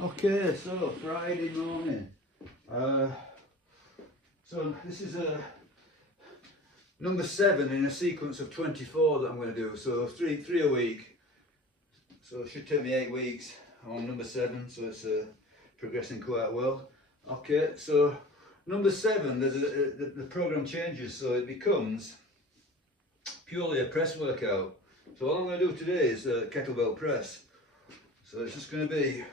Okay, so Friday morning. So this is number 7 in a sequence of 24 that I'm going to do. So three a week. So it should take me 8 weeks. I'm on number 7, so it's progressing quite well. Okay, so number 7, the program changes, so it becomes purely a press workout. So all I'm going to do today is kettlebell press. So it's just going to be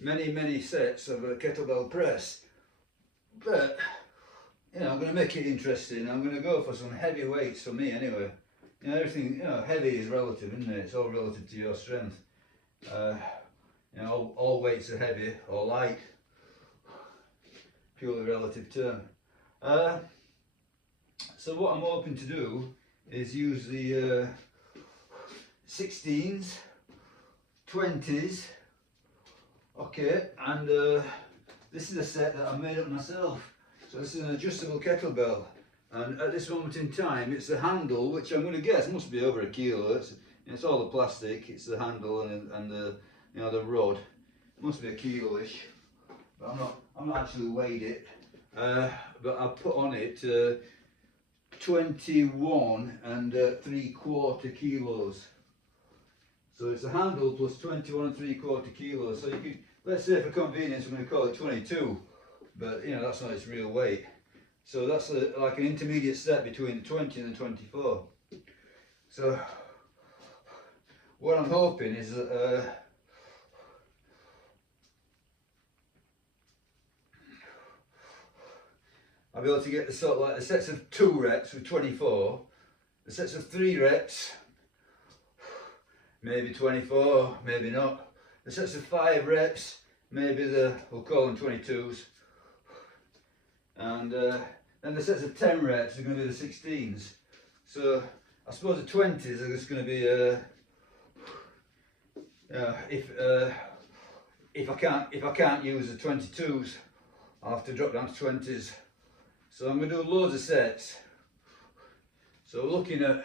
many sets of a kettlebell press, but I'm going to make it interesting. I'm going to go for some heavy weights for me anyway. Everything, heavy is relative, isn't it? It's all relative to your strength. All weights are heavy or light, purely relative term. So what I'm hoping to do is use the 16s, 20s. Okay, and this is a set that I made up myself. So this is an adjustable kettlebell, and at this moment in time it's the handle, which I'm going to guess must be over a kilo. It's all the plastic, it's the handle and the the rod. It must be a kilo-ish, but I'm not actually weighed it. But I put on it 21 and 3/4 kilos. So it's a handle plus 21 and 3/4 kilos. So you could, let's say for convenience, I'm going to call it 22, but that's not its real weight. So that's like an intermediate step between the 20 and the 24. So what I'm hoping is that I'll be able to get the sort of like the sets of 2 reps with 24, the sets of 3 reps, maybe 24, maybe not. The sets of 5 reps, maybe we'll call them 22s. And then the sets of 10 reps are going to be the 16s. So I suppose the 20s are just going to be if I can't use the 22s, I'll have to drop down to 20s. So I'm going to do loads of sets. So we're looking at,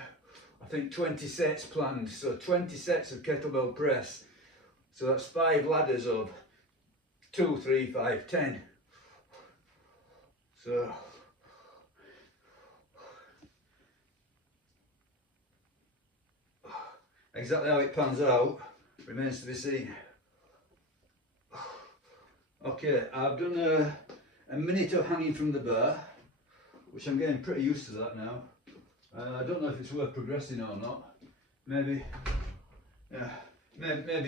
I think, 20 sets planned. So 20 sets of kettlebell press. So that's 5 ladders of 2, 3, 5, 10. So exactly how it pans out remains to be seen. Okay, I've done a minute of hanging from the bar, which I'm getting pretty used to that now. I don't know if it's worth progressing or not. Maybe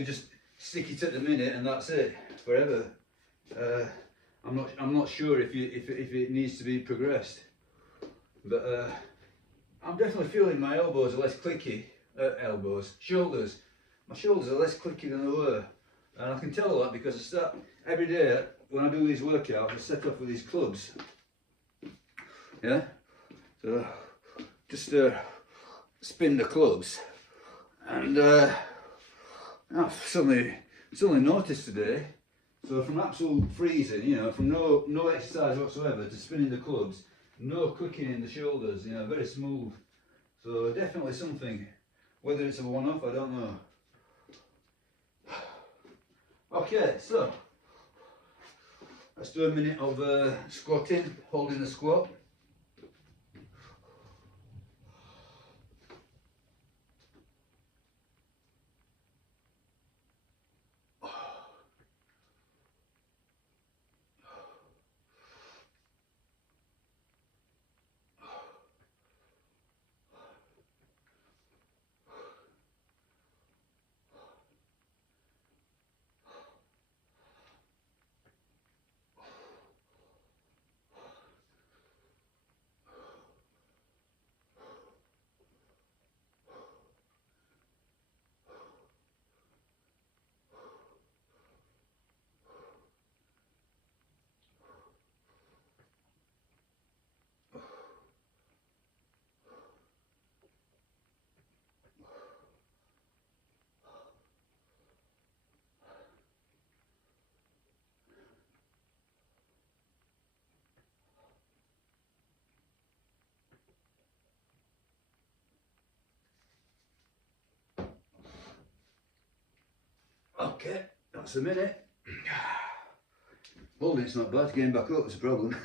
just stick it at the minute and that's it forever. I'm not sure if it needs to be progressed, but I'm definitely feeling my elbows are less clicky. Shoulders. My shoulders are less clicky than they were, and I can tell that because I start every day when I do these workouts. I set off with these clubs. Yeah. So just spin the clubs, and I've suddenly noticed today. So from absolute freezing, from no exercise whatsoever to spinning the clubs, no clicking in the shoulders, very smooth. So definitely something. Whether it's a one-off, I don't know. Okay, so let's do a minute of squatting, holding the squat. Okay, that's a minute. Holding it's not bad, getting back up is a problem.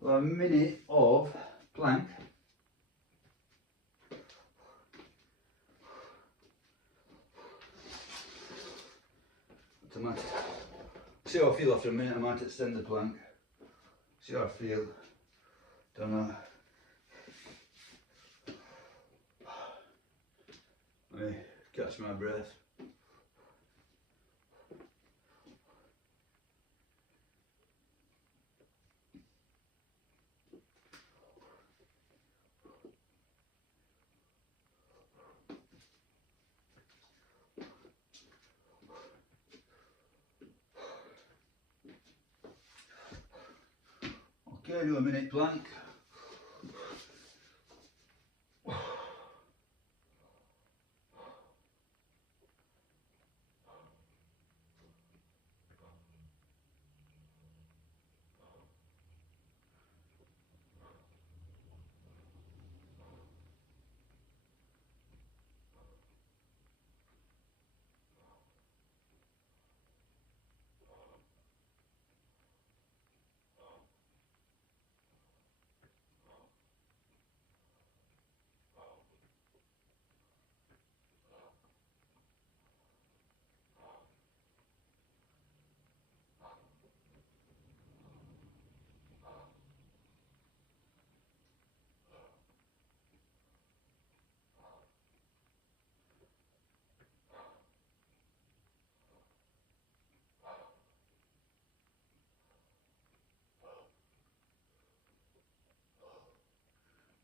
Well, a minute of plank. I might see how I feel after a minute. I might extend the plank. See how I feel. Don't know. Let me catch my breath. Okay, do a minute plank.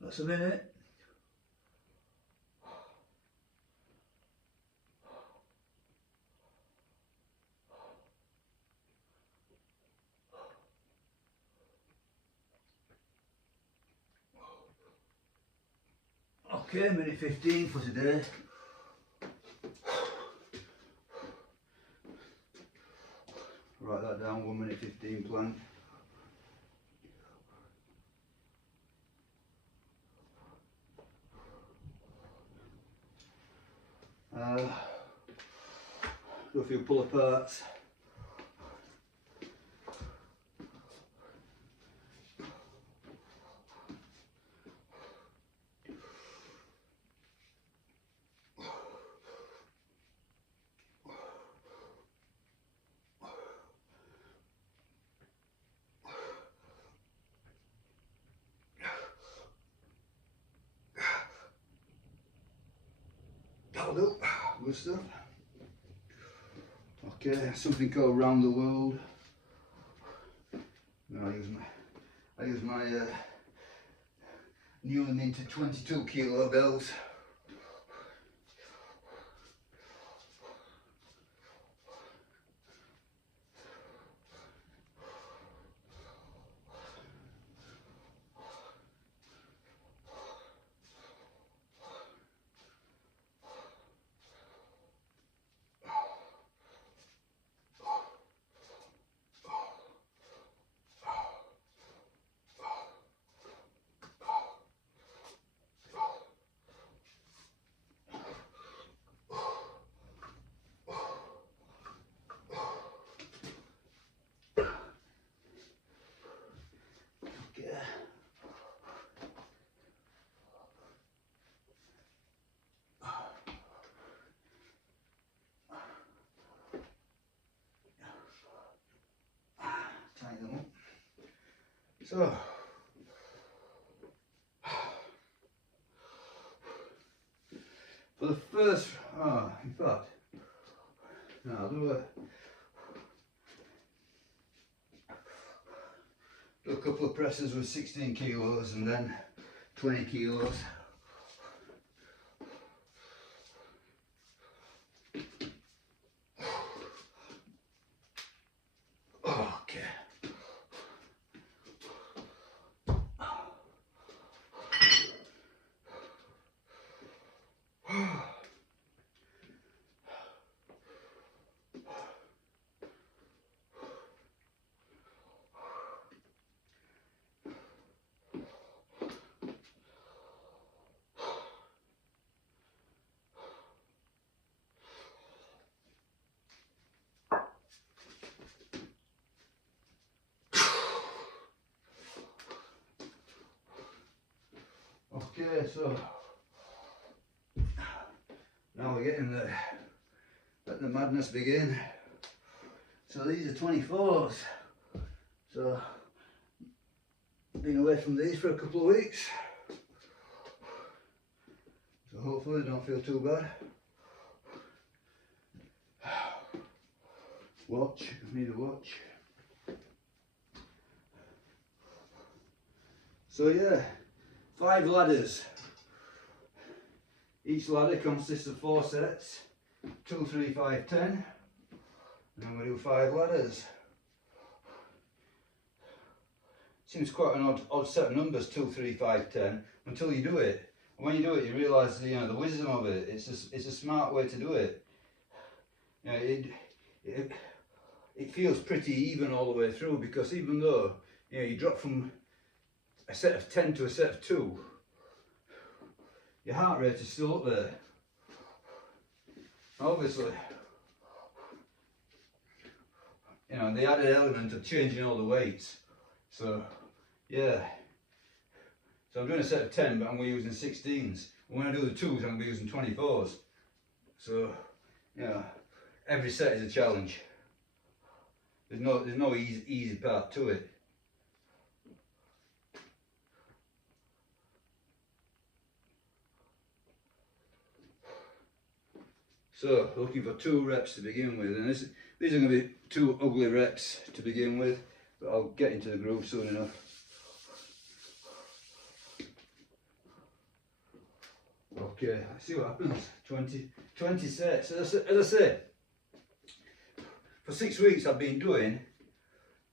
That's a minute. Okay, minute 15 for today. Write that down, 1 minute 15 plank. Do a few pull aparts. That'll do. Good stuff. Okay, something called round the world. I use my newly minted 22 kilo bells. Tighten them up. So, for the first, in fact, no, I'll do a couple of presses with 16 kilos and then 20 kilos. Okay. Okay, so now we're getting the, let the madness begin. So these are 24s. So been away from these for a couple of weeks. So hopefully they don't feel too bad. Watch, need a watch. So yeah, 5 ladders. Each ladder consists of 4 sets, 2, 3, 5, 10. And I'm going to do 5 ladders. Seems quite an odd set of numbers, 2, 3, 5, 10, until you do it. And when you do it, you realise the wisdom of it. It's a smart way to do it. You know, it feels pretty even all the way through, because even though you drop from a set of 10 to a set of 2, your heart rate is still up there. Obviously, the added element of changing all the weights. So yeah, so I'm doing a set of 10, but I'm using 16s. And when I do the 2s, I'm going to be using 24s. So every set is a challenge. There's no easy part to it. So looking for 2 reps to begin with, and these are going to be 2 ugly reps to begin with, but I'll get into the groove soon enough. Okay, let's see what happens. 20 sets. As I say, for 6 weeks I've been doing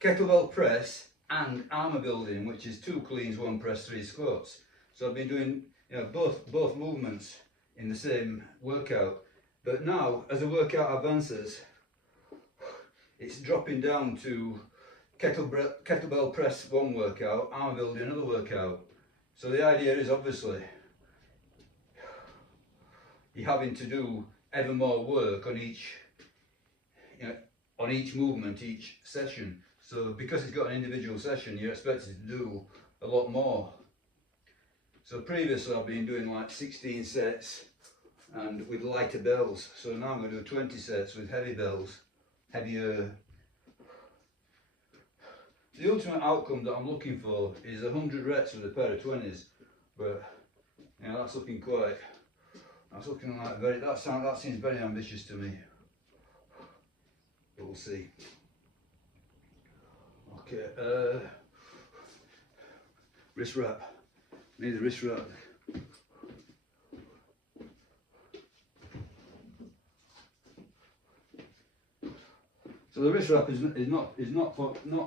kettlebell press and armour building, which is 2 cleans, 1 press, 3 squats. So I've been doing both movements in the same workout. But now, as the workout advances, it's dropping down to kettlebell press 1 workout, armour building another workout. So the idea is, obviously, you're having to do ever more work on each movement, each session. So because it's got an individual session, you're expected to do a lot more. So previously I've been doing like 16 sets and with lighter bells. So now I'm going to do 20 sets with heavy bells, heavier. The ultimate outcome that I'm looking for is 100 reps with a pair of 20s, but that's looking like that seems very ambitious to me. But we'll see. Okay, wrist wrap. Need a wrist wrap. So the wrist wrap is not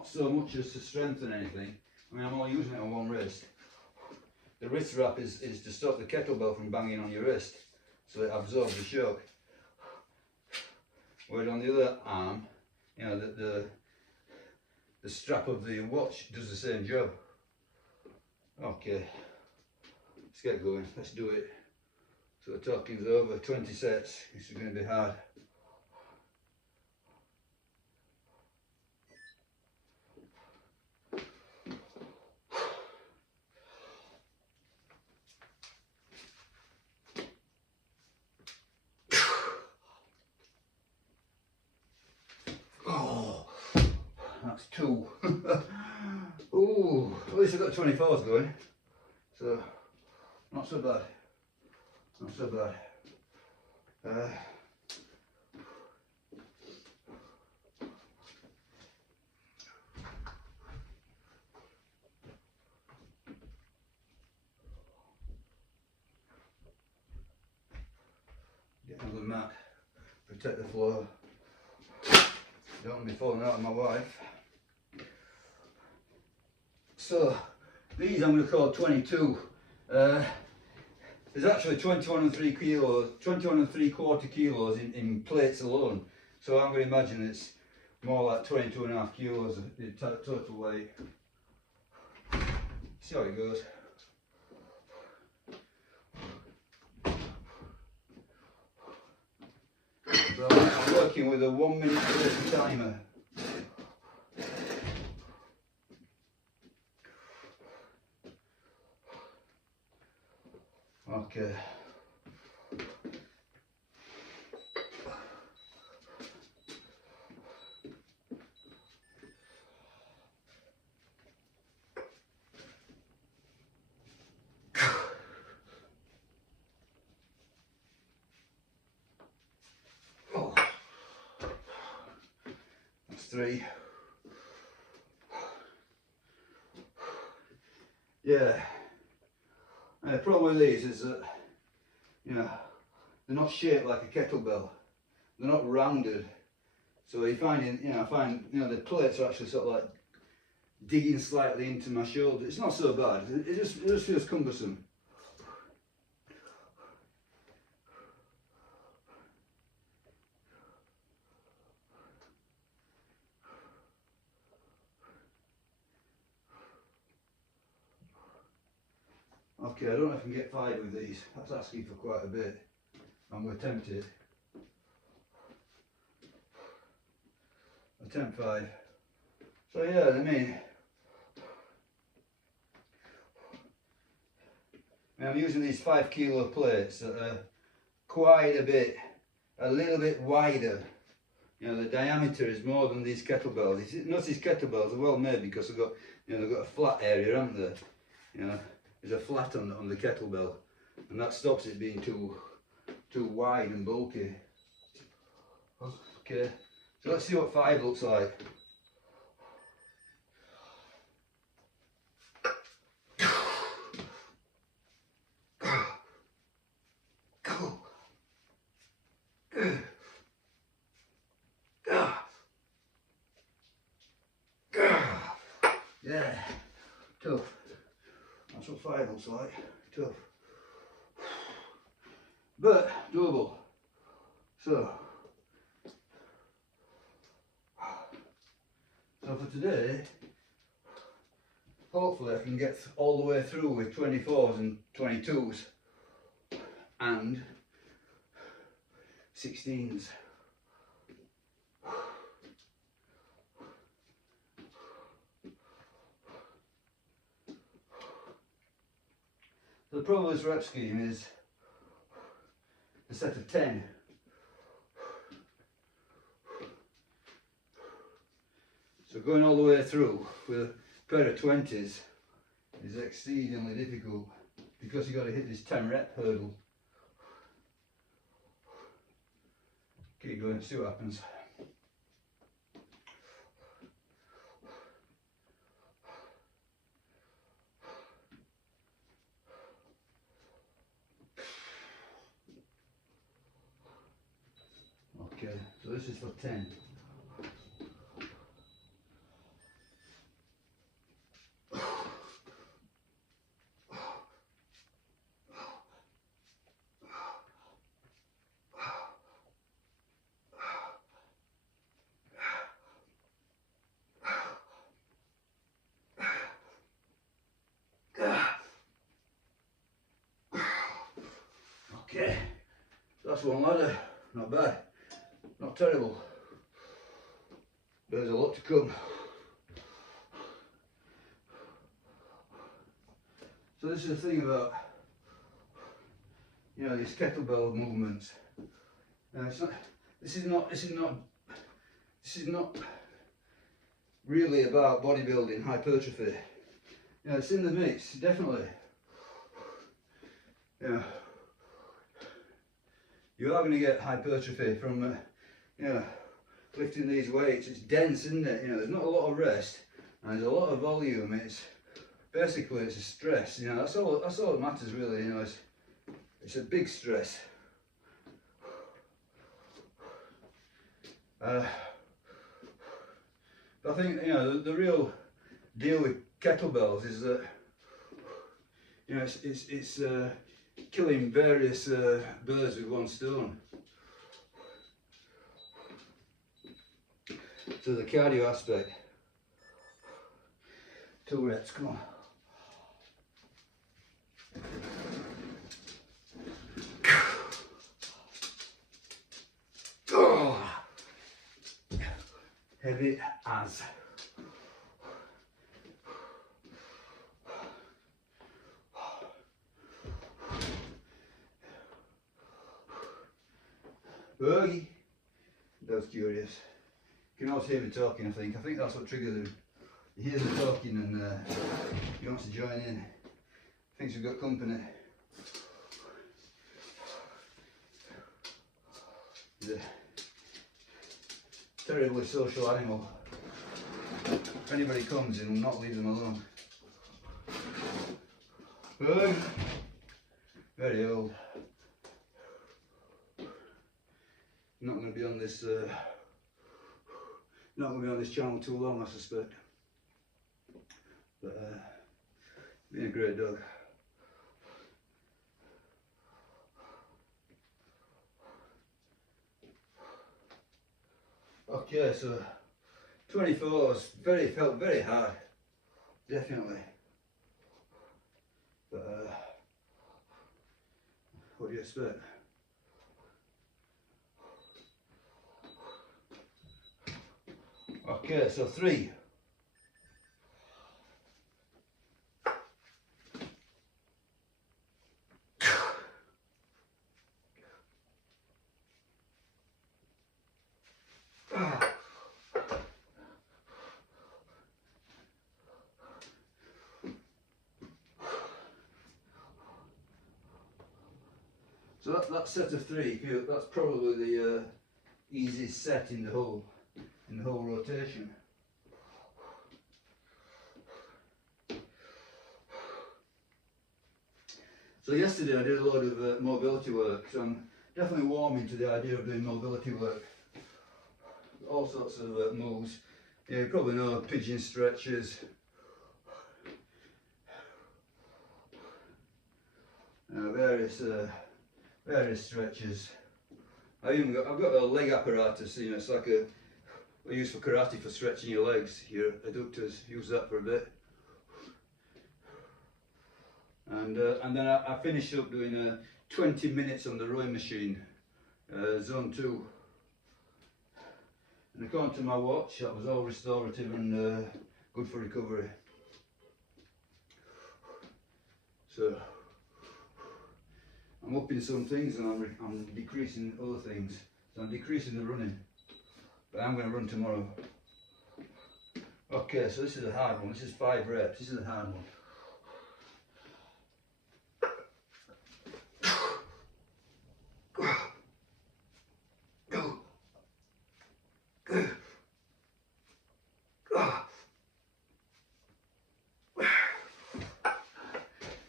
so much as to strengthen anything. I mean, I'm only using it on 1 wrist. The wrist wrap is to stop the kettlebell from banging on your wrist, so it absorbs the shock. Whereas on the other arm, the strap of the watch does the same job. Okay, let's get going. Let's do it. So the talking's over. 20 sets. This is going to be hard. That's 2. Ooh, at least I've got 24s going, so not so bad. Not so bad. Get another mat, protect the floor. Don't want to be falling out on my wife. So these I'm going to call 22. There's actually 21 3/4 kilos in plates alone. So I'm going to imagine it's more like 22.5 kilos of the total weight. See how it goes. So I'm working with a 1 minute 30 timer. Okay. Oh. That's 3. Yeah. And the problem with these is that, you know, they're not shaped like a kettlebell. They're not rounded. So you find, I find, the plates are actually sort of like digging slightly into my shoulder. It's not so bad. It just feels cumbersome. Okay, I don't know if I can get 5 with these. That's asking for quite a bit. I'm going to attempt it. Attempt 5. So yeah, I mean, I'm using these 5 kilo plates that are quite a little bit wider. You know, the diameter is more than these kettlebells. Notice these kettlebells are well made because they've got, they've got a flat area, haven't they? You know, there's a flat on the kettlebell, and that stops it being too wide and bulky. Okay, so let's see what 5 looks like. Yeah, tough. That's what 5 looks like. Tough. But doable. So for today, hopefully I can get all the way through with 24s and 22s and 16s. The problem with this rep scheme is a set of 10. So going all the way through with a pair of 20s is exceedingly difficult because you've got to hit this 10 rep hurdle. Keep going, see what happens. Okay, so this is for 10. Okay, so that's one ladder. Not bad, not terrible. There's a lot to come. So this is the thing about, these kettlebell movements. This is not really about bodybuilding, hypertrophy. It's in the mix, definitely. You are going to get hypertrophy from, lifting these weights. It's dense, isn't it? There's not a lot of rest, and there's a lot of volume. It's basically a stress. That's all that matters really. It's a big stress. But I think the real deal with kettlebells is that it's killing various birds with one stone. So the cardio aspect. 2 reps, come on. Oh, heavy as. Boogie. That was curious. You can also hear me talking, I think. I think that's what triggers him. He hears me talking and he wants to join in. Thinks we've got company. He's a terribly social animal. If anybody comes in, will not leave them alone. Very old. Not going to be on this. Not going to be on this channel too long, I suspect. But being a great dog. Okay, so 24s felt very hard, definitely. But what do you expect? Okay, so 3. So that set of 3, that's probably the easiest set in the whole rotation. So yesterday I did a load of mobility work, so I'm definitely warming to the idea of doing mobility work. All sorts of moves. Yeah, you probably know pigeon stretches. Various stretches. I've got a leg apparatus, you know, it's like I use for karate for stretching your legs, your adductors, use that for a bit. And then I finished up doing 20 minutes on the rowing machine, zone 2. And according to my watch, that was all restorative and good for recovery. So I'm upping some things and I'm decreasing other things. So I'm decreasing the running, but I'm going to run tomorrow. Okay, so this is a hard one. This is 5 reps. This is a hard one.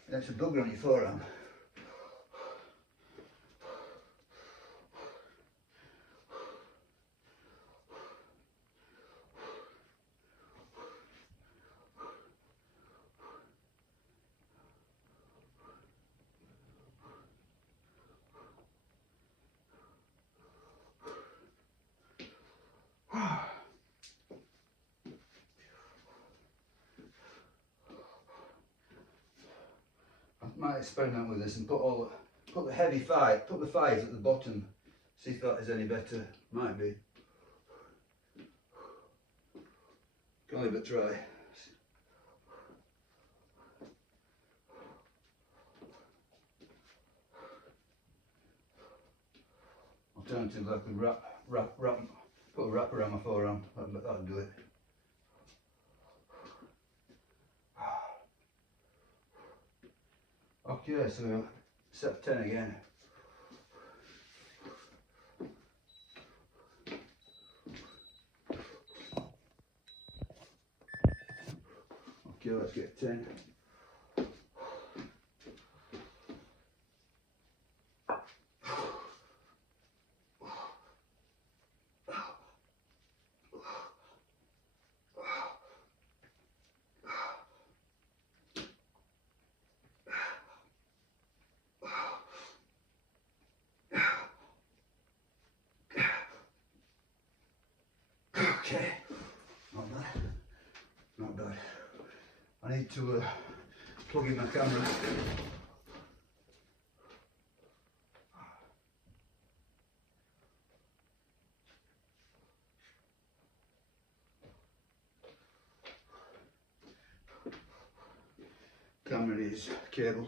That's a bugger on your forearm. Might experiment with this and put the heavy 5, put the 5s at the bottom, see if that is any better. Might be. Can only but try. Alternatively, I could put a wrap around my forearm, but that'll do it. Okay, so set 10 again. Okay, let's get 10. Okay, not bad, not bad. I need to plug in my camera. Camera needs cable.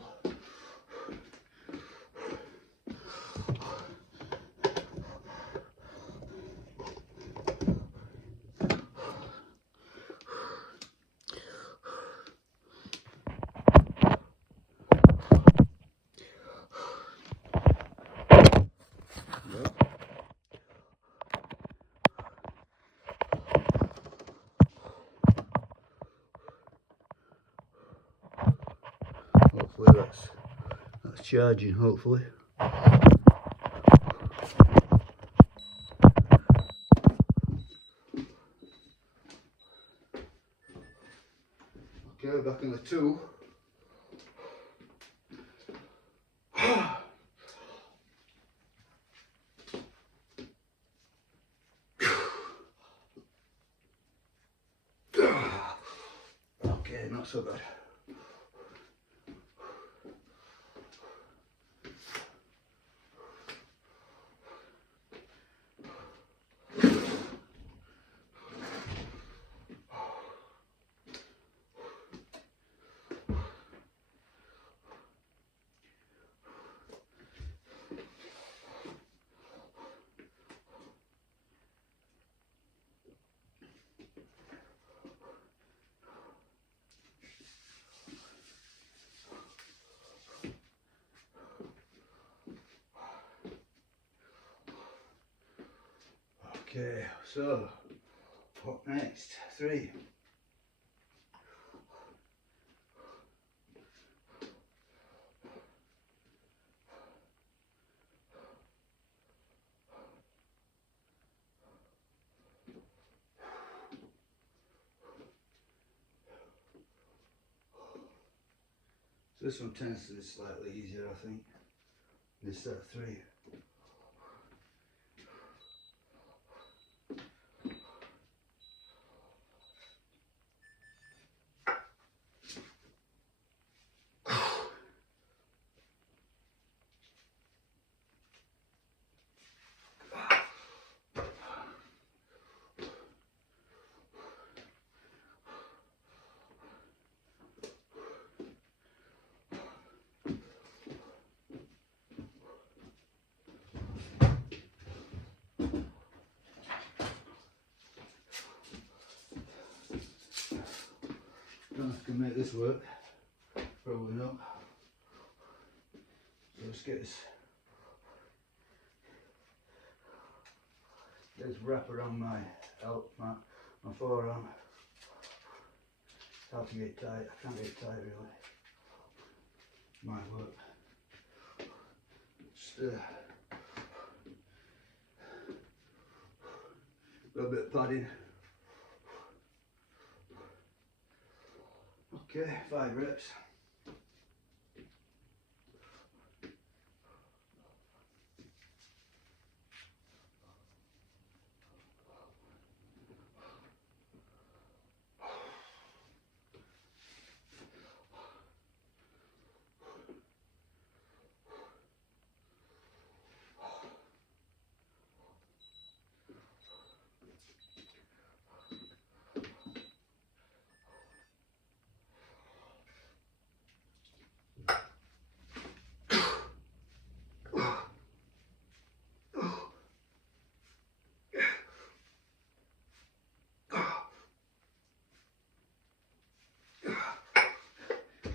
charging, hopefully. Okay, back on the 2. Okay, not so bad. Okay, so what next? 3. So this one tends to be slightly easier, I think. This set of 3. Don't know if I can make this work. Probably not. So let's get this wrap around my forearm. It's hard to get tight. I can't get it tight really. Might work. Just a little bit of padding. Okay, 5 reps.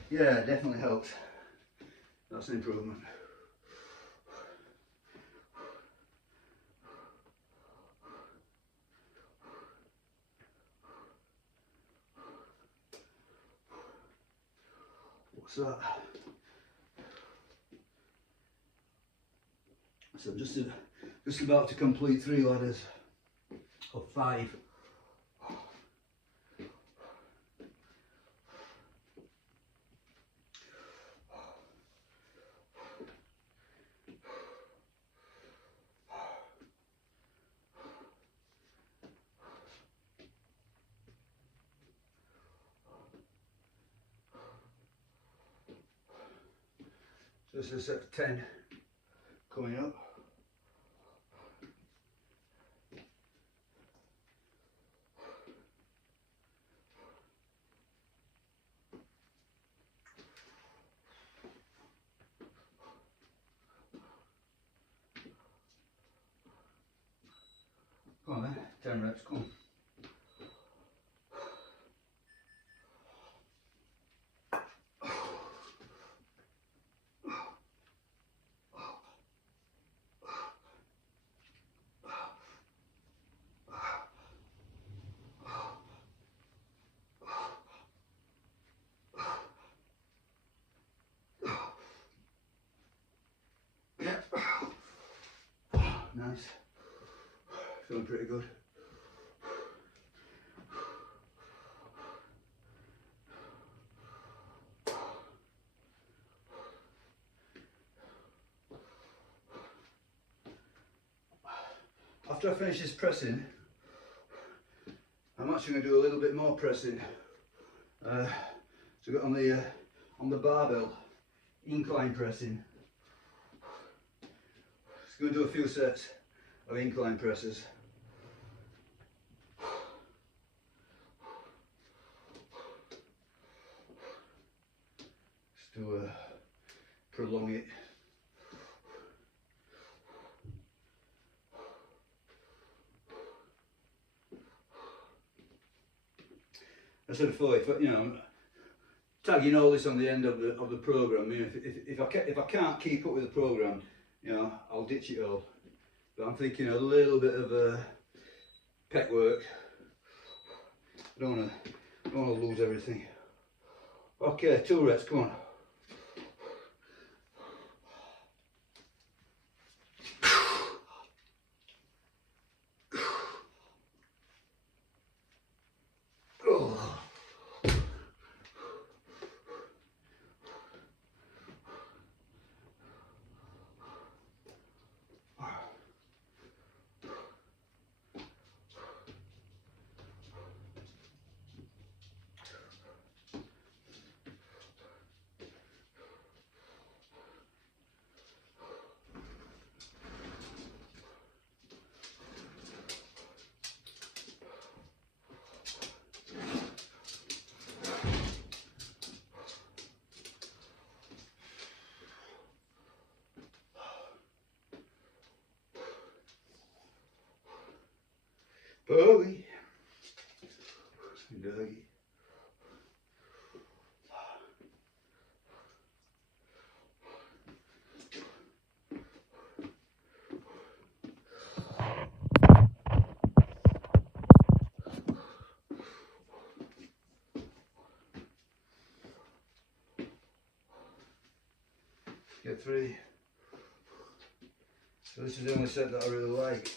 Yeah, definitely helps. That's an improvement. What's that? So just about to complete 3 ladders of 5. So this is set of 10 coming up. Come on then, 10 reps, come on. nice. Feeling pretty good. After I finish this pressing, I'm actually going to do a little bit more pressing. So on the barbell, incline pressing. Just going to do a few sets of incline presses. Just to prolong it. I said before, if you know, tagging all this on the end of the program. I mean, if I can't keep up with the program, you know, I'll ditch it all. But I'm thinking a little bit of pec work. I don't want to lose everything. Okay, 2 reps. Come on. Bogey. Dougie. Get 3. So this is the only set that I really like.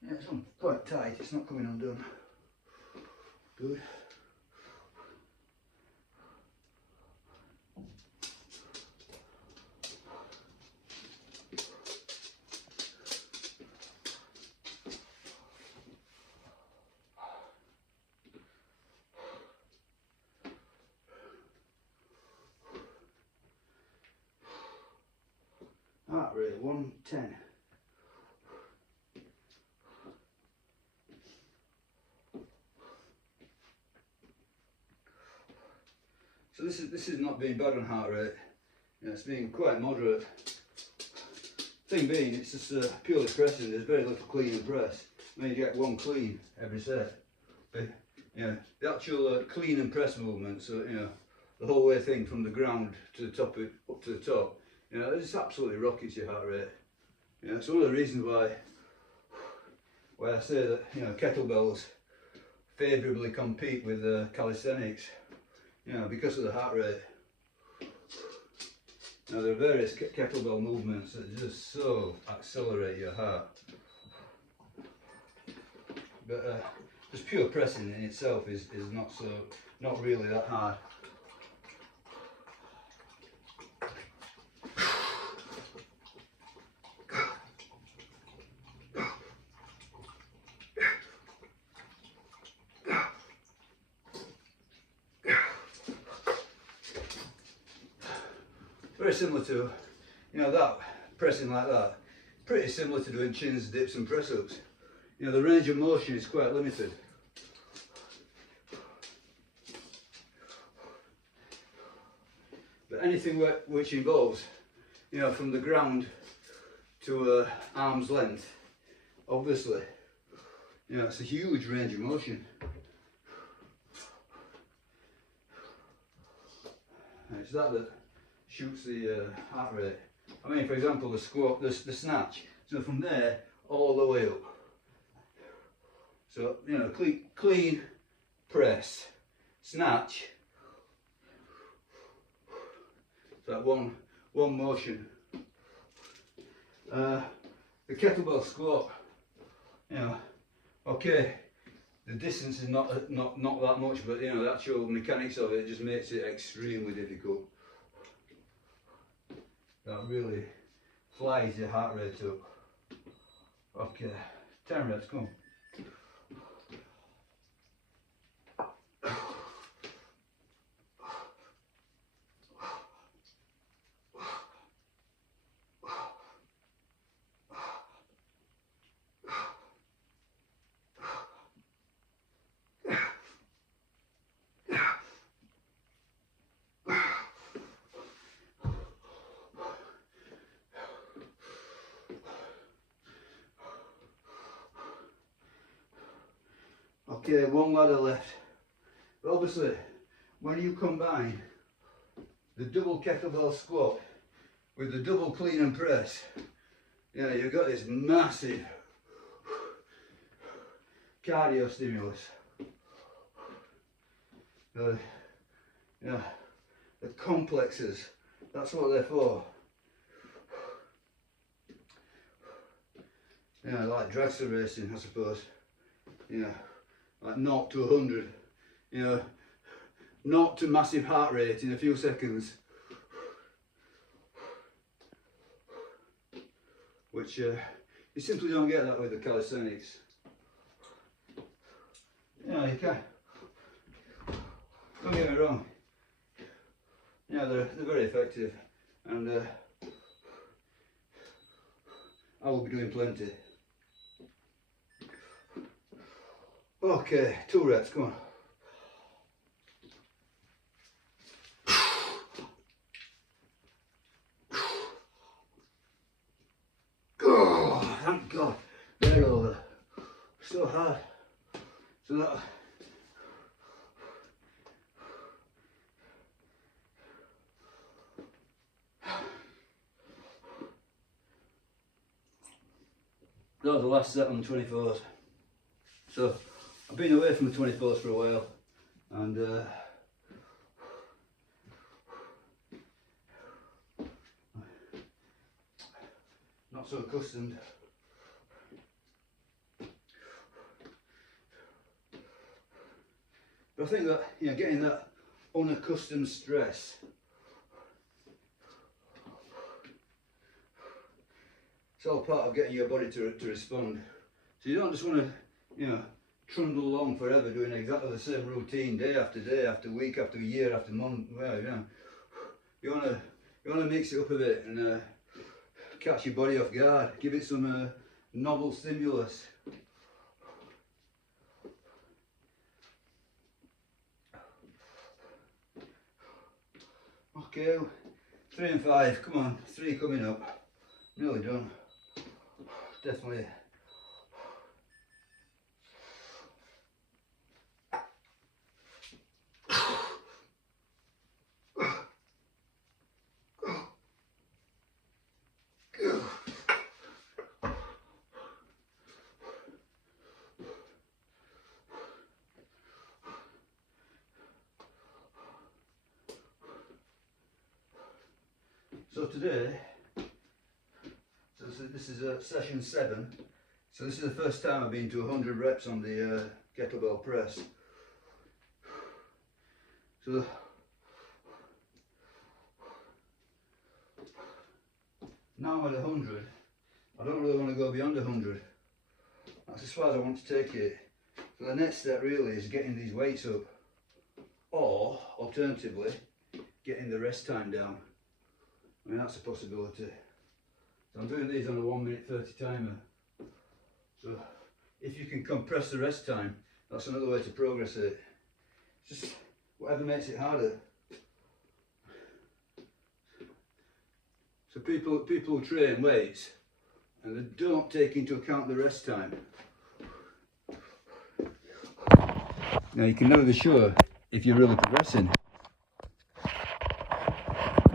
Yeah, it's on quite tight, it's not coming undone. Good. Heart rate 110. So this is not being bad on heart rate. You know, it's being quite moderate. Thing being, it's just purely pressing. There's very little clean and press. I mean, you get 1 clean every set. But you know, the actual clean and press movement. So you know, the whole way thing from the ground to the top, up to the top. You know, it's absolutely rockets your heart rate. You know, it's one of the reasons why I say that, you know, kettlebells favourably compete with calisthenics. You know, because of the heart rate. Now there are various kettlebell movements that just so accelerate your heart. But just pure pressing in itself is not really that hard. Very similar to, you know, that pressing like that. Pretty similar to doing chins, dips and press ups. You know, the range of motion is quite limited. But anything which involves, you know, from the ground to arm's length, obviously, you know, it's a huge range of motion. And it's that shoots the heart rate. I mean, for example, the squat, the snatch. So from there all the way up. So you know, clean press, snatch. So that one motion. The kettlebell squat. You know, okay, the distance is not that much, but you know, the actual mechanics of it just makes it extremely difficult. That really flies your heart rate up. Okay, 10 reps, come on. Okay, one ladder left. But obviously, when you combine the double kettlebell squat with the double clean and press, you know, you've got this massive cardio stimulus. Yeah, the complexes, that's what they're for. You know, like dragster racing, I suppose. You know, like 0 to 100, you know, 0 to massive heart rate in a few seconds, which you simply don't get that with the calisthenics. You know, you can, don't get me wrong, yeah, they're very effective, and I will be doing plenty. Okay, 2 reps, come on. Oh, thank God, they're over. So hard. So that. That was the last set on the 24th. So I've been away from the 24th for a while, and not so accustomed. But I think that, you know, getting that unaccustomed stress, it's all part of getting your body to respond. So you don't just want to, you know, trundle along forever doing exactly the same routine day after week after year after month. Well, you know, you want to mix it up a bit and catch your body off guard, give it some novel stimulus. Okay, 3 and 5, come on, 3 coming up, nearly done, definitely. So today, this is session 7, so this is the first time I've been to 100 reps on the kettlebell press. So now I'm at 100, I don't really want to go beyond 100, that's as far as I want to take it. So the next step really is getting these weights up, or alternatively getting the rest time down. I mean, that's a possibility. So I'm doing these on a 1 minute 30 timer. So if you can compress the rest time, that's another way to progress it. Just whatever makes it harder. So people who train weights and they don't take into account the rest time. Now you can never be sure if you're really progressing.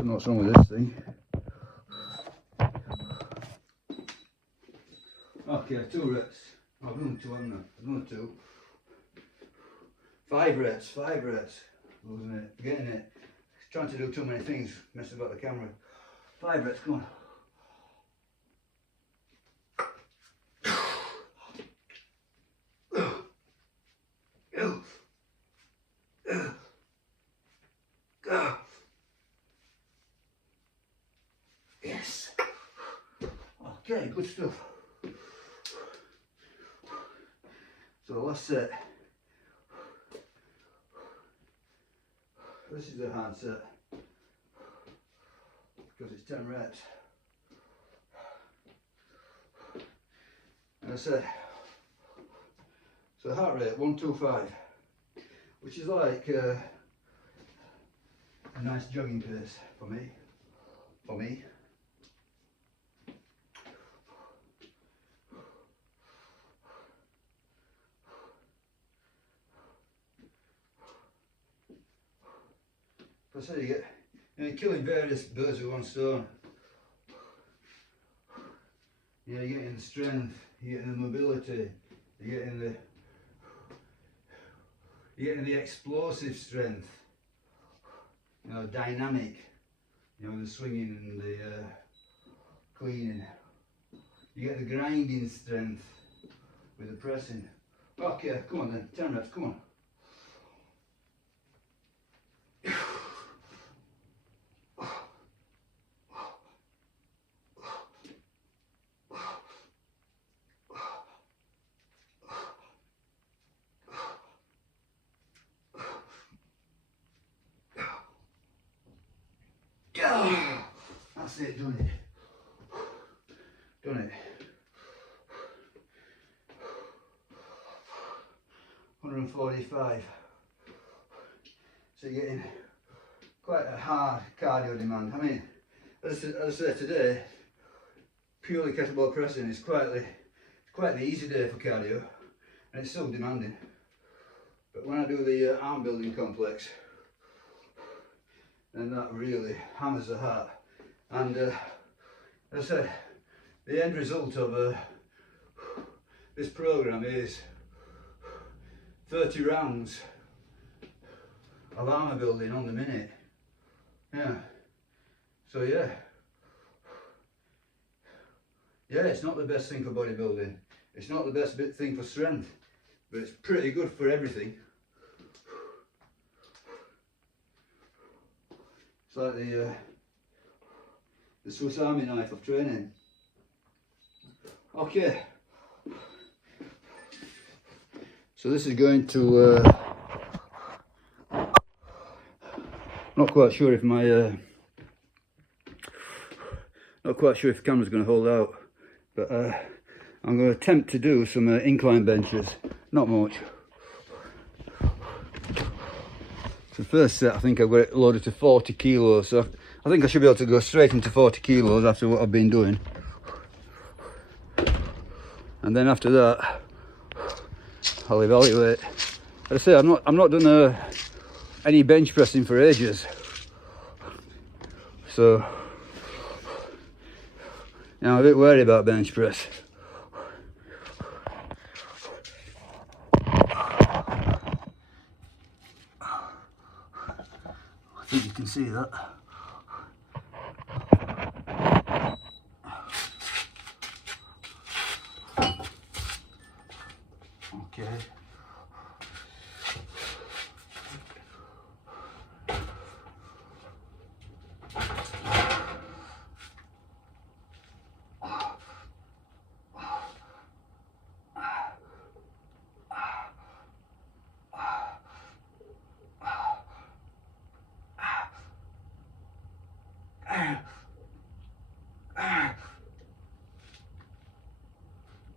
don't know what's wrong with this thing. Okay, 2 reps. I've done 2, haven't I? I've done 2. 5 reps, 5 reps. Losing it, forgetting it. Trying to do too many things, messing about the camera. 5 reps, come on. Yes. Okay, good stuff. So last set. This is a hard set because it's 10 reps. And I said, so heart rate 125, which is like a nice jogging pace for me. So you get, you're killing various birds with one stone. You're getting the strength, you're getting the mobility, you're getting the explosive strength, you know, dynamic, you know, the swinging and the cleaning. You get the grinding strength with the pressing. Okay, come on then, 10 reps, come on. That's it, done it. Done it. 145. So you're getting quite a hard cardio demand. I mean, as I said today, purely kettlebell pressing is quite the easy day for cardio, and it's still demanding. But when I do the arm building complex, then that really hammers the heart. And as I said, the end result of this program is 30 rounds of armour building on the minute. Yeah. So yeah, it's not the best thing for bodybuilding. It's not the best thing for strength, but it's pretty good for everything. It's like the Swiss Army knife of training. Okay. So this is going to, not quite sure if the camera's going to hold out, but I'm going to attempt to do some incline benches, not much. So the first set, I think I've got it loaded to 40 kilos, so I think I should be able to go straight into 40 kilos after what I've been doing. And then after that, I'll evaluate. As I say, I'm not done any bench pressing for ages, so you know, I'm a bit wary about bench press. I think you can see that. Okay.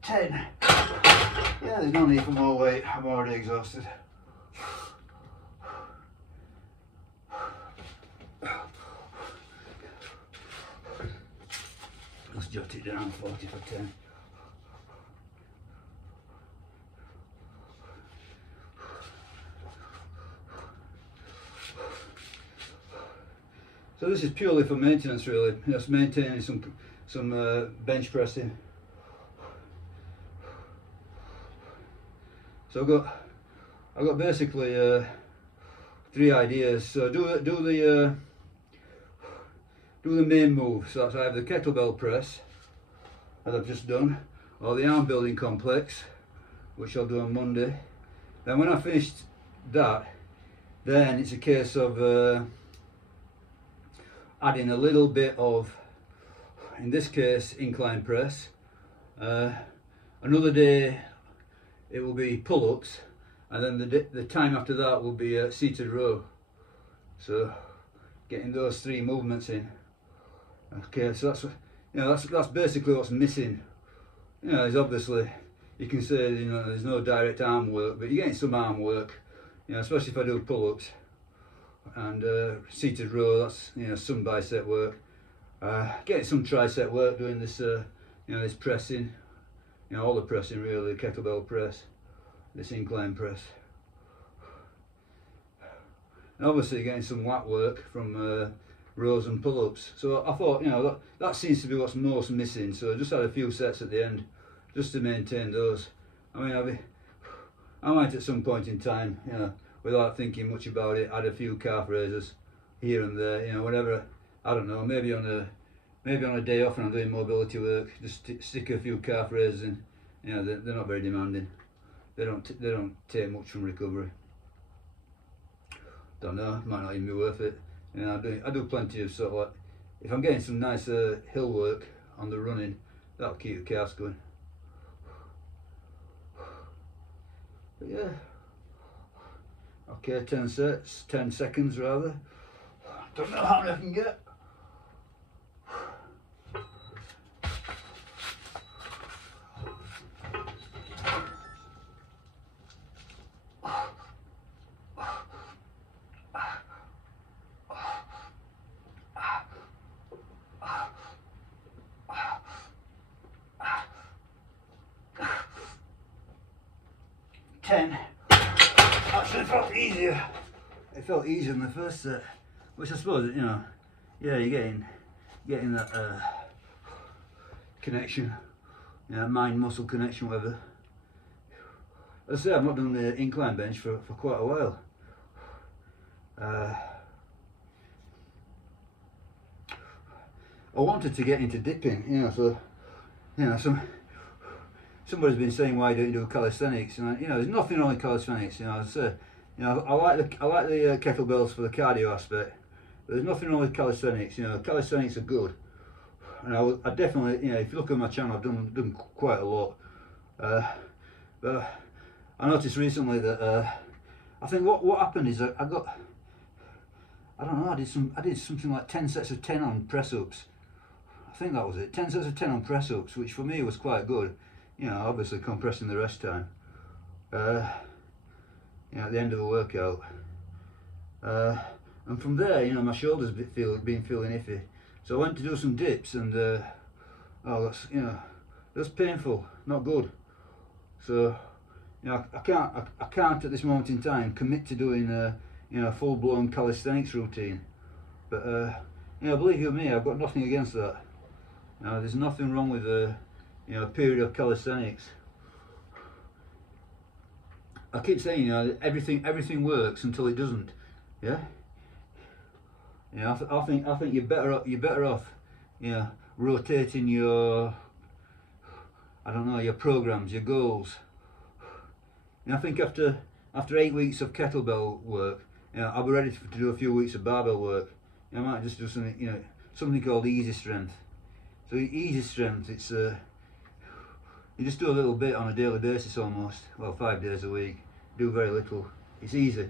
Yeah, there's no need for more weight. I'm already exhausted. Let's jot it down, 40 for 10. So this is purely for maintenance, really. Just maintaining some bench pressing. So I've got basically 3 ideas. So do the main move. So that's either the kettlebell press, as I've just done, or the arm building complex, which I'll do on Monday. Then when I've finished that, then it's a case of adding a little bit of, in this case, incline press. Another day it will be pull-ups, and then the time after that will be seated row. So getting those 3 movements in. Okay, so that's basically what's missing. Is obviously, you can say, there's no direct arm work, but you're getting some arm work, especially if I do pull-ups. And seated row, that's some bicep work. Getting some tricep work doing this this pressing, all the pressing really, the kettlebell press, this incline press. And obviously getting some lat work from rows and pull-ups. So I thought, that seems to be what's most missing. So I just had a few sets at the end, just to maintain those. I mean, I might at some point in time, without thinking much about it, add a few calf raises here and there, whenever, I don't know, maybe on a day off when I'm doing mobility work, just stick a few calf raises in. They're not very demanding. They don't take much from recovery. Don't know, might not even be worth it. I do plenty of sort of like, if I'm getting some nice hill work on the running, that'll keep the calves going. But yeah. Okay, 10 sets, 10 seconds rather. Don't know how many I can get. Actually felt easier. It felt easier than the first set, which I suppose, yeah, you're getting that connection, mind-muscle connection, whatever. As I say, I've not done the incline bench for quite a while. I wanted to get into dipping, so somebody's been saying, why don't you do calisthenics? And there's nothing wrong with calisthenics. As I say, I like the kettlebells for the cardio aspect, but there's nothing wrong with calisthenics. Calisthenics are good, and I definitely, if you look at my channel, I've done quite a lot. But I noticed recently that I think what happened is I did something like 10 sets of 10 on press ups. I think that was it. 10 sets of 10 on press ups, which for me was quite good. Obviously compressing the rest time. At the end of the workout. And from there, my shoulders been feeling iffy. So I went to do some dips, and that's painful, not good. So I can't at this moment in time commit to doing a full-blown calisthenics routine. But believe you me, I've got nothing against that. There's nothing wrong with a period of calisthenics. I keep saying, everything works until it doesn't. Yeah. I think you're better off, rotating your, your programs, your goals. I think after 8 weeks of kettlebell work, I'll be ready to do a few weeks of barbell work. I might just do something, something called easy strength. So easy strength, it's you just do a little bit on a daily basis almost. Well, 5 days a week. Do very little. It's easy.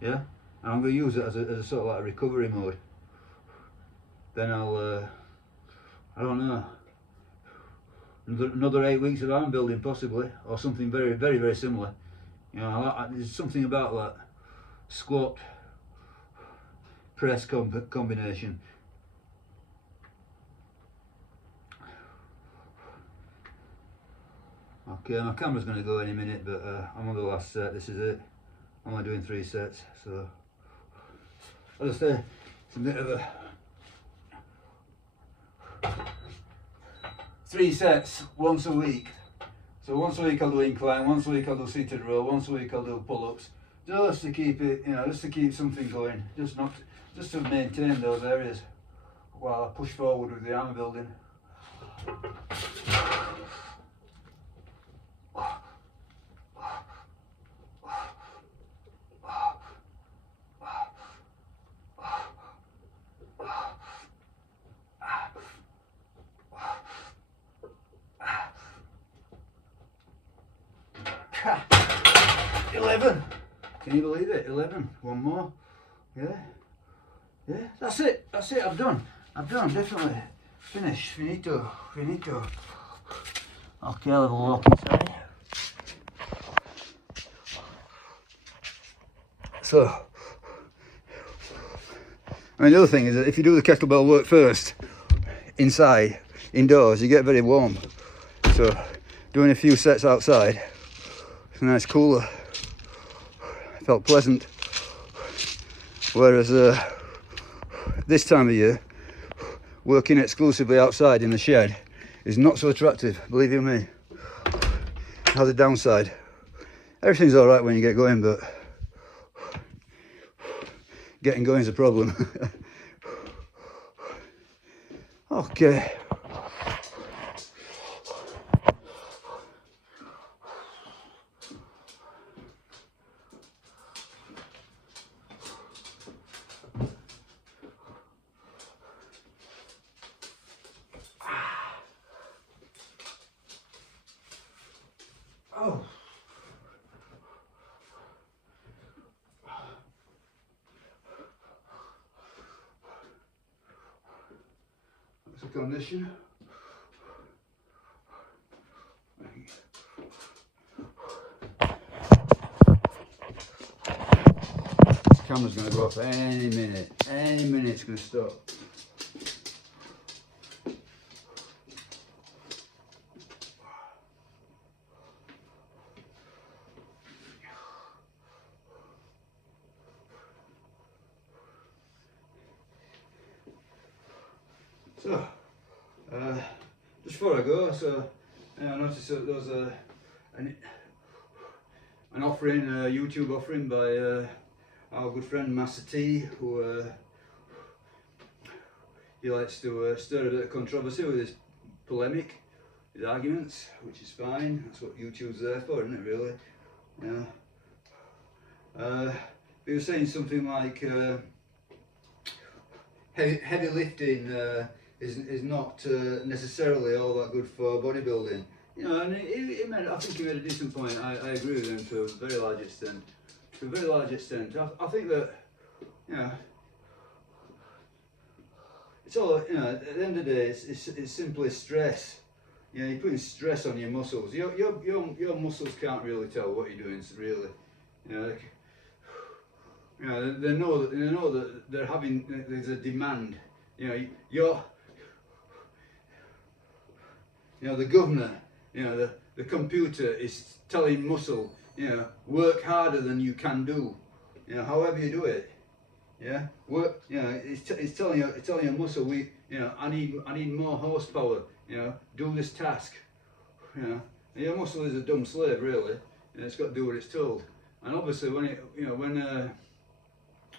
Yeah? And I'm going to use it as a sort of like a recovery mode. Then I'll, I don't know, another 8 weeks of arm building possibly, or something very, very, very similar. There's something about that squat press combination. Okay, my camera's going to go any minute, but I'm on the last set. This is it. I'm only doing 3 sets, so as I say, it's a bit of a 3 sets once a week. So once a week I'll do incline, once a week I'll do seated row, once a week I'll do pull-ups, just to keep it, just to keep something going, just to maintain those areas while I push forward with the armour building. Ha! 11. Can you believe it? 11. One more. Yeah. That's it. I've done. Definitely finished. Finito. Okay, I'll have a walk inside. So, the other thing is that if you do the kettlebell work first, indoors, you get very warm. So, doing a few sets outside, it's a nice cooler. Felt pleasant. Whereas this time of year, working exclusively outside in the shed is not so attractive, believe you me. It has a downside. Everything's all right when you get going, but getting going is a problem. Okay. Oh. That's a condition. This camera's going to go off any minute. Any minute it's going to stop. So, just before I go, I noticed that there was an offering, a YouTube offering by our good friend Master T, who he likes to stir a bit of controversy with his polemic, his arguments, which is fine. That's what YouTube's there for, isn't it, really? He was saying something like heavy lifting is not necessarily all that good for bodybuilding. And he made, I think he made a decent point. I agree with him to a very large extent. I think that, it's all, at the end of the day, it's simply stress. You're putting stress on your muscles. Your muscles can't really tell what you're doing, really. They know that they're having, there's a demand. The governor, the computer is telling muscle, work harder than you can do, however you do it, work, it's telling your muscle, I need more horsepower, do this task, your muscle is a dumb slave, really, it's got to do what it's told, and obviously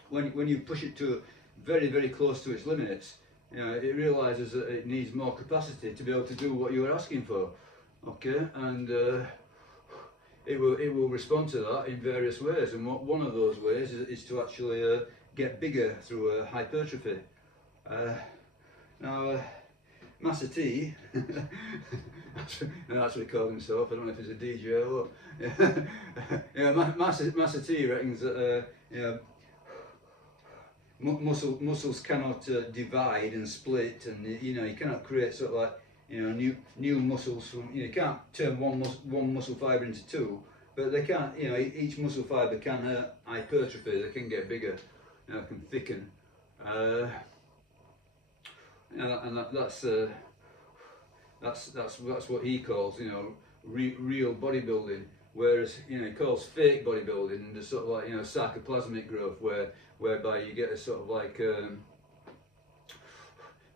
when you push it to very, very close to its limits, it realises that it needs more capacity to be able to do what you are asking for. Okay, and it will respond to that in various ways, and one of those ways is to actually get bigger through hypertrophy. Now, Master T, that's what he called himself. I don't know if he's a DJ or what. Master T reckons that muscles cannot divide and split, and you cannot create sort of like new muscles from, you can't turn one muscle fibre into two, but they can, each muscle fibre can hypertrophy, they can get bigger, can thicken, and that's what he calls, real bodybuilding, whereas he calls fake bodybuilding the sort of like sarcoplasmic growth, whereby you get a sort of like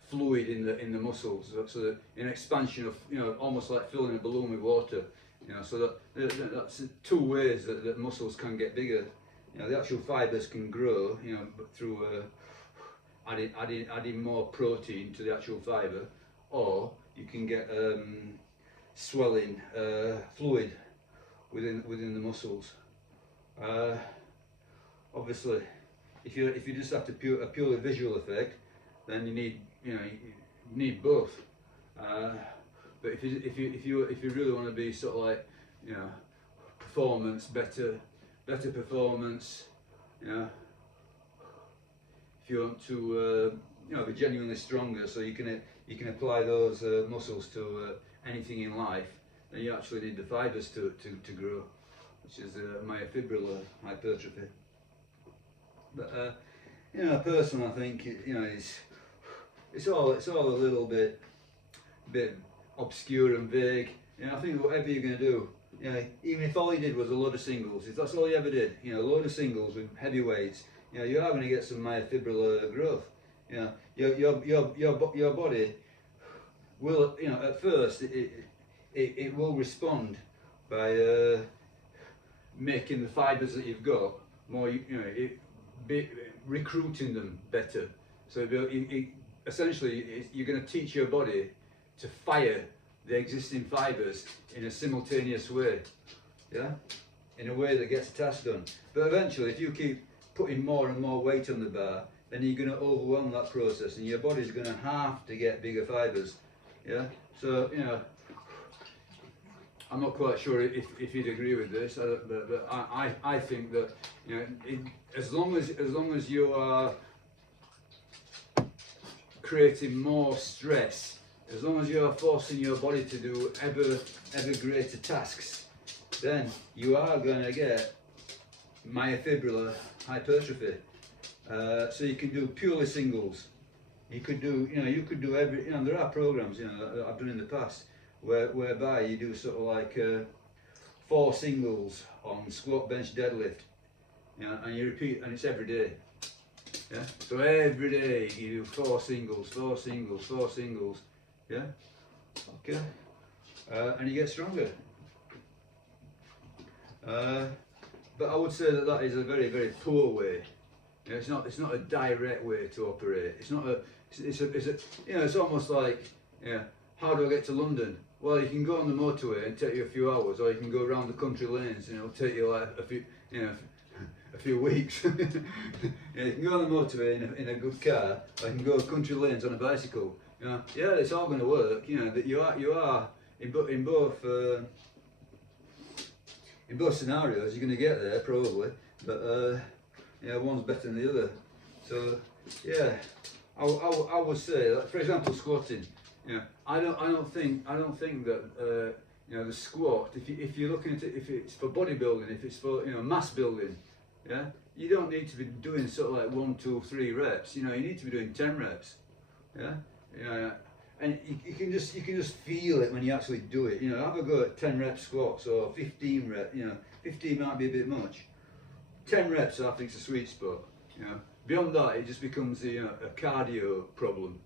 fluid in the muscles, so that an expansion of, you know, almost like filling a balloon with water, you know, so that's two ways that muscles can get bigger. You know, the actual fibres can grow, you know, through adding more protein to the actual fibre, or you can get swelling fluid within the muscles. Obviously, if you just have a purely visual effect, then you need both. But if you really want to be sort of like, you know, better performance, you know, if you want to you know, be genuinely stronger, so you can apply those muscles to anything in life, then you actually need the fibres to grow, which is myofibrillar hypertrophy. But you know, personally, I think, you know, it's all a little bit obscure and vague. You know, I think whatever you're going to do, you know, even if all you did was a load of singles, if that's all you ever did, you know, a load of singles with heavy weights, you know, you are going to get some myofibrillar growth. You know, your body will, you know, at first it will respond by making the fibres that you've got more, you know, recruiting them better. So essentially, you're going to teach your body to fire the existing fibres in a simultaneous way, yeah, in a way that gets the task done. But eventually, if you keep putting more and more weight on the bar, then you're going to overwhelm that process, and your body's going to have to get bigger fibres, yeah. So, you know, I'm not quite sure if you'd agree with this, but I think that, you know, as long as you are creating more stress, as long as you are forcing your body to do ever greater tasks, then you are going to get myofibrillar hypertrophy. So you can do purely singles. You could do, you know, every, you know, there are programs, you know, that I've done in the past whereby you do sort of like 4 singles on squat, bench, deadlift, you know, and you repeat, and it's every day. Yeah. So every day you do 4 singles, 4 singles, 4 singles. Yeah. Okay. And you get stronger. But I would say that is a very, very poor way. You know, it's not a direct way to operate. It's not a. It's a. You know, it's almost like, yeah, how do I get to London? Well, you can go on the motorway and take you a few hours, or you can go around the country lanes and it'll take you like a few, you know, a few weeks. You know, you can go on the motorway in a good car, or you can go country lanes on a bicycle. You know, yeah, it's all going to work. You know, that you are in both scenarios, you're going to get there probably, but yeah, one's better than the other. So yeah, I would say that, for example, squatting. You know, I don't think that you know, the squat, if you're looking at it, if it's for bodybuilding, if it's for, you know, mass building, yeah, you don't need to be doing sort of like 1, 2, 3 reps. You know, you need to be doing 10 reps. Yeah, you know, and you can just feel it when you actually do it. You know, have a go at 10 rep squats or 15 rep. You know, 15 might be a bit much. 10 reps, I think, is a sweet spot. You know, beyond that, it just becomes a cardio problem.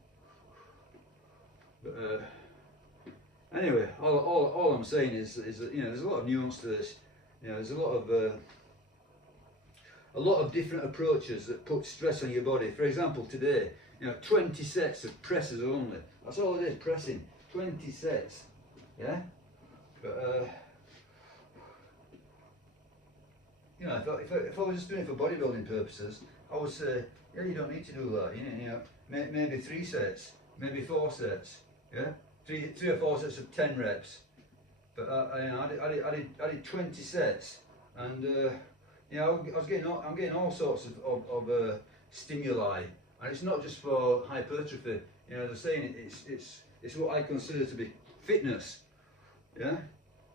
But anyway, all I'm saying is that, you know, there's a lot of nuance to this. You know, there's a lot of different approaches that put stress on your body. For example, today, you know, 20 sets of presses only. That's all it is, pressing. 20 sets. Yeah. But you know, if I was just doing it for bodybuilding purposes, I would say, yeah, you don't need to do that. You know, maybe 3 sets, maybe 4 sets. Yeah, 3 or 4 sets of 10 reps. But you know, I did 20 sets, and you know, I'm getting all sorts of stimuli, and it's not just for hypertrophy. You know, they're saying it's what I consider to be fitness. Yeah,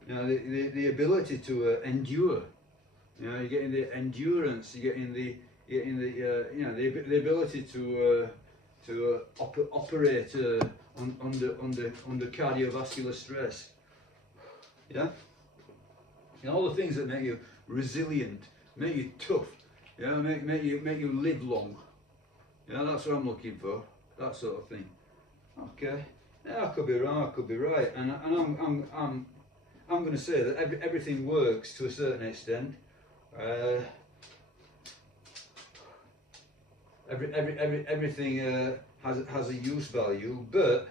you know, the ability to endure. You know, you're getting the endurance, you're getting the you know, the ability to operate under cardiovascular stress. Yeah, you know, all the things that make you resilient, make you tough. You know, make you live long. You know, that's what I'm looking for. That sort of thing. Okay, yeah, I could be wrong, I could be right, and I'm going to say that everything works to a certain extent. Everything has a use value, but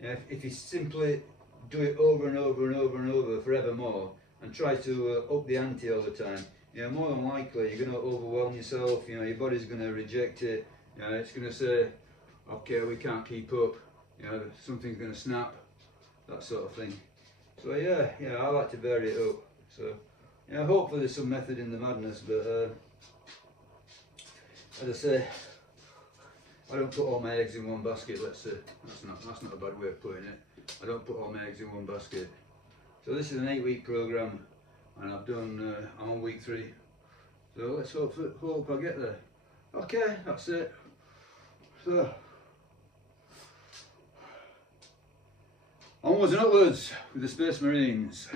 if you simply do it over and over and over and over forevermore and try to up the ante all the time, more than likely you're going to overwhelm yourself. Your body's going to reject it. It's going to say, okay, we can't keep up. Something's going to snap, that sort of thing. So yeah, I like to vary it up. So hopefully there's some method in the madness, but as I say, I don't put all my eggs in one basket. Let's say that's not a bad way of putting it. I don't put all my eggs in one basket. So this is an 8-week program, and I'm on week 3. So let's hope I get there. Okay, that's it. So onwards and upwards with the Space Marines.